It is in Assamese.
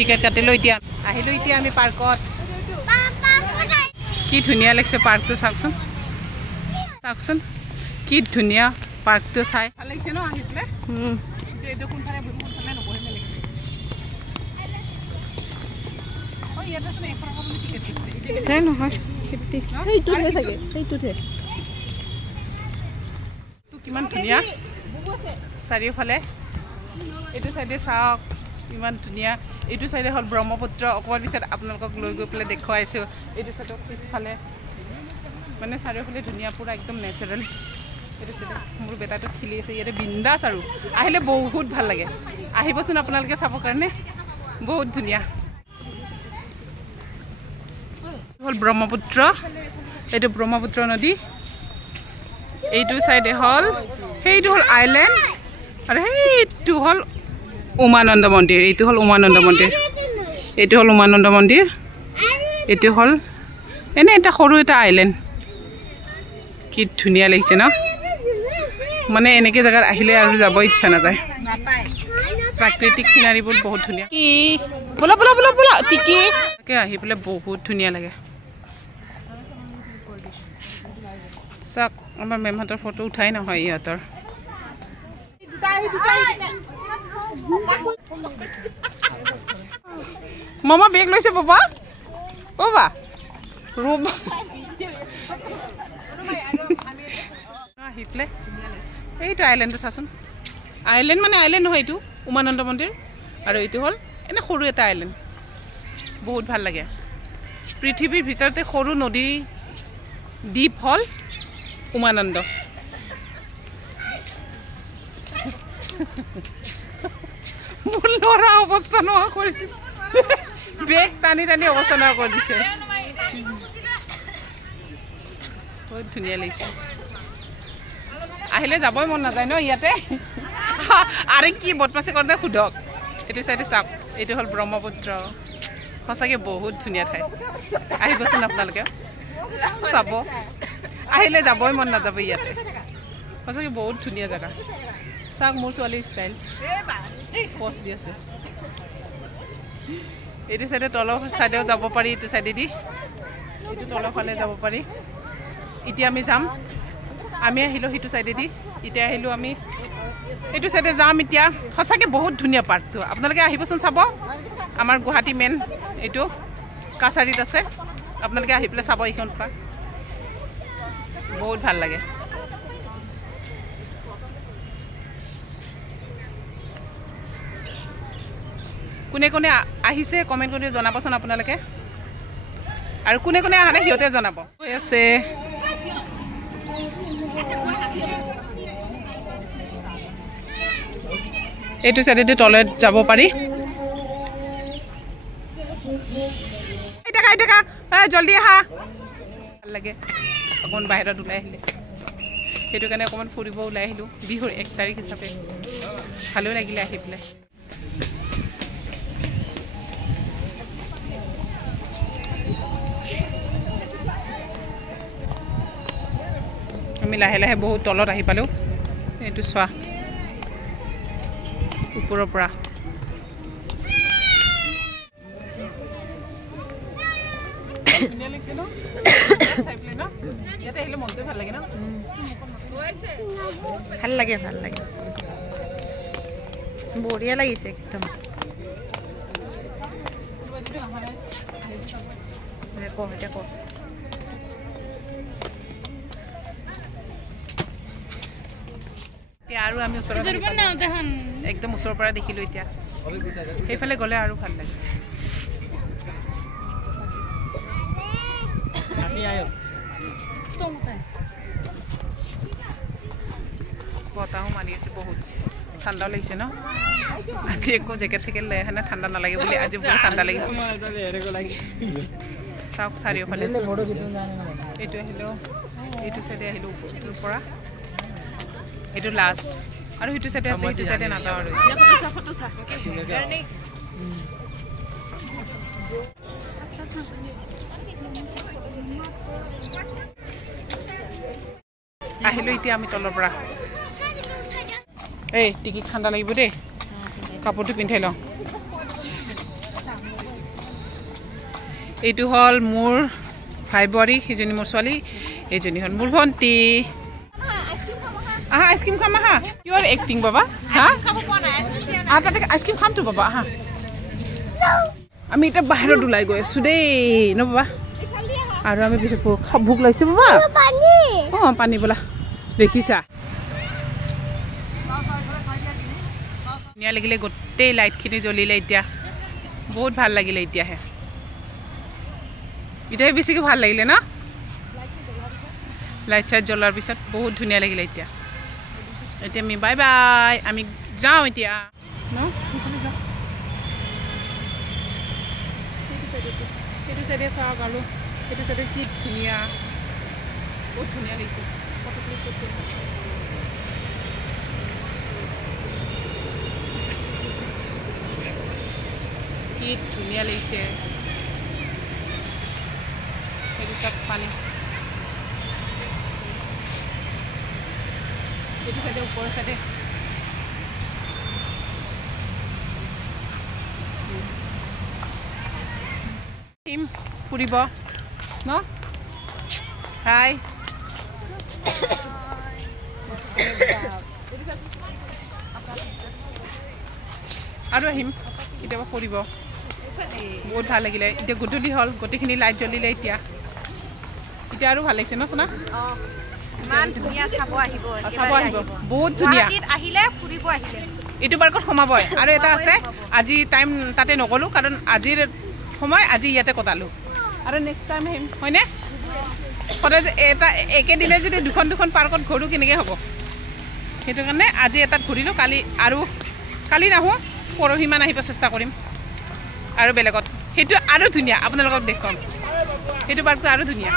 টিকেট কাটিলো এতিয়া আহিলো এতিয়া আমি পাৰ্কত কি ধুনীয়া লাগছে পাৰ্কটো চাওকচোন চাওকচোন কি ধুনীয়া পাৰ্কটো চাই ভাল লাগিছে ন আহি পেলাই এইটো কোনফালে কোনফালে নবহিলে লাগিছে ও ইয়াতে চোন এখন আপুনি টিকেট দিছে নাই নহয় 50 এইটোহে থাকে এইটোহে তো কিমান ধুনীয়া চাৰিওফালে এইটো সাইডে চাওক ইমান ধুনীয়া এইটো সাইডে হল ব্ৰহ্মপুত্ৰ অকমান পিছত আপোনালোকক লৈ গৈ পেলাই দেখুৱাইছো এইটো সাইডে পিছফালে মানে চাৰিওফালে ধুনীয়া পুৰা একদম নেচাৰেল এইটো সাইডে মোৰ বেটাটো খেলি আছে ইয়াতে বিন্দাস আৰু আহিলে বহুত ভাল লাগে আহিবচোন আপোনালোকে চাব কাৰণে বহুত ধুনীয়া হল ব্ৰহ্মপুত্ৰ এইটো ব্ৰহ্মপুত্ৰ নদী এইটো সাইডে হল সেইটো হল আইল্যান্ড আৰু সেইটো হল উমানন্দ মন্দিৰ এইটো হল উমানন্দ মন্দিৰ এইটো হল উমানন্দ মন্দিৰ এইটো হল এনে এটা সৰু এটা আইল্যান্ড কি ধুনীয়া লাগিছে ন মানে এনেকে জায়গা আহিলে আৰু যাব ইচ্ছা নাযায় প্ৰাকৃতিক সিনাৰীবোৰ বহুত ধুনীয়া কি বলা বলা বলা বলা টিকি কে আহি পেলে বহুত ধুনীয়া লাগে চাক আমাৰ মেমহঁতৰ ফটো উঠাই নহয় ইহঁতৰ মামা বেগ লৈছে বাবা বাবা ৰব আহিলে এইটো আইল্যান্ডটো চাচোন আইল্যান্ড মানে আইল্যান্ড নহয় এইটো উমানন্দ মন্দিৰ আৰু এইটো হল এনে সৰু এটা আইল্যান্ড বহুত ভাল লাগে পৃথিৱীৰ ভিতৰতে সৰু নদী দ্বীপ হল উমানন্দ মোৰ লৰা অৱস্থা নোহোৱা কৰি বেগ টানি টানি অৱস্থা নোহোৱা কৰি দিছে বহুত ধুনীয়া লাগিছে আহিলে যাবই মন নাযায় ন ইয়াতে আৰু কি বদমাছি কৰোঁতে সোধক এইটো চাইডে চাওক এইটো হল ব্ৰহ্মপুত্ৰ সঁচাকৈ বহুত ধুনীয়া ঠাই আহিবচোন আপোনালোকে চাব আহিলে যাবই মন নাযাব ইয়াতে সঁচাকৈ বহুত ধুনীয়া জেগা চাওক মোৰ ছোৱালীৰ ষ্টাইল পষ্ট দি আছে এইটো সাইডে তলৰ সাইডেও যাব পাৰি এইটো সাইডেদি এইটো তলৰ ফালে যাব পাৰি এতিয়া আমি যাম আমি আহিলো সেইটো সাইডেদি এতিয়া আহিলো আমি এইটো সাইডে যাম এতিয়া সঁচাকৈ বহুত ধুনীয়া পাৰ্কটো আপোনালোকে আহিবচোন চাব আমাৰ গুৱাহাটী মেইন এইটো কাছাৰীত আছে আপোনালোকে আহি পেলাই চাব এইখন পাৰ্ক বহুত ভাল লাগে কোনে কোনে আহিছে কমেন্ট কৰি জনাবচোন আপোনালোকে আৰু কোনে কোনে আহা নাই হিয়তে জনাব হৈ আছে এইটো সাইডে টয়লেট যাব পাৰি এই টাকা জলদি আহা ভাল লাগে অকণ বাহিৰত ওলাই আহিলে সেইটো কাৰণে অকণমান ফুৰিব ওলাই আহিলোঁ বিহুৰ 1 তাৰিখ হিচাপে ভালো লাগিলে আহি পেলাই আমি লাহে লাহে বহুত তলত আহি পালোঁ এইটো চোৱা ওপৰৰ পৰা ভাল লাগে বঢ়িয়া লাগিছে একদম আৰু আমি ওচৰত একদম ওচৰৰ পৰা দেখিলোঁ এতিয়া সেইফালে গ'লে আৰু ভাল লাগে বতাহো মাৰি আছে বহুত ঠাণ্ডাও লাগিছে ন আজি একো জেকেট থেকে লৈ আহে না ঠাণ্ডা নালাগে বুলি আজি বহুত ঠাণ্ডা লাগিছে চাওক চাৰিওফালে এইটো আহিলোঁ এইটো চাইডে আহিলোঁ ওপৰৰ পৰা এইটো লাষ্ট আৰু সেইটো সাইডে আছে সেইটো সাইডে নাযাওঁ আৰু আহিলোঁ এতিয়া আমি তলৰ পৰা এই টিকি ঠাণ্ডা লাগিব দেই কাপোৰটো পিন্ধাই লওঁ এইটো হ'ল মোৰ ভাই বোৱাৰী, সেইজনী মোৰ ছোৱালী, এইজনী হ'ল মোৰ ভণ্টি। আহা আইচক্ৰীম খাম, আহা। কিয়ৰ এক্টিং বাবা? হা তাতে আইচক্ৰীম খামতো বাবা, আহা। আমি এতিয়া বাহিৰত ওলাই গৈ আছোঁ দেই ন বাবা। আৰু আমি পিছত ভোক লাগিছে বাবা। অঁ পানী বোলা দেখিছা? ধুনীয়া লাগিলে, গোটেই লাইটখিনি জ্বলিলে এতিয়া। বহুত ভাল লাগিলে এতিয়াহে। এতিয়াহে বেছিকৈ ভাল লাগিলে ন? লাইট চাইট জ্বলাৰ পিছত বহুত ধুনীয়া লাগিলে এতিয়া। এতিয়া আমি বাই বাই, আমি যাওঁ এতিয়া ন? সেইটো চাইডে চাওক আৰু সেইটো চাইডে কি ধুনীয়া, বহুত ধুনীয়া লাগিছে। কি ধুনীয়া লাগিছে, সেইটো চাওক পানী, সেইটো চাইডে ওপৰৰ চাইডে ফুৰিব ন? হাই আৰু আহিম কেতিয়াবা ফুৰিব। বহুত ভাল লাগিলে। এতিয়া গধূলি হ'ল, গোটেইখিনি লাইট জ্বলিলে এতিয়া। এতিয়া আৰু ভাল লাগিছে ন সোনা? চাব আহিব, বহুত ধুনীয়া। এইটো পাৰ্কত সোমাবই। আৰু এটা আছে, আজি টাইম তাতে নগ'লোঁ কাৰণ আজিৰ সময় আজি ইয়াতে কটালোঁ। আৰু নেক্সট টাইম আহিম, হয়নে? সদায় এটা একেদিনে যদি দুখন পাৰ্কত ঘূৰোঁ কেনেকৈ হ'ব? সেইটো কাৰণে আজি এটাত ঘূৰিলোঁ, কালি নাহোঁ, পৰহিমান আহিব চেষ্টা কৰিম আৰু বেলেগত। সেইটো আৰু ধুনীয়া, আপোনালোকক দেখুৱাম। সেইটো পাৰ্কটো আৰু ধুনীয়া।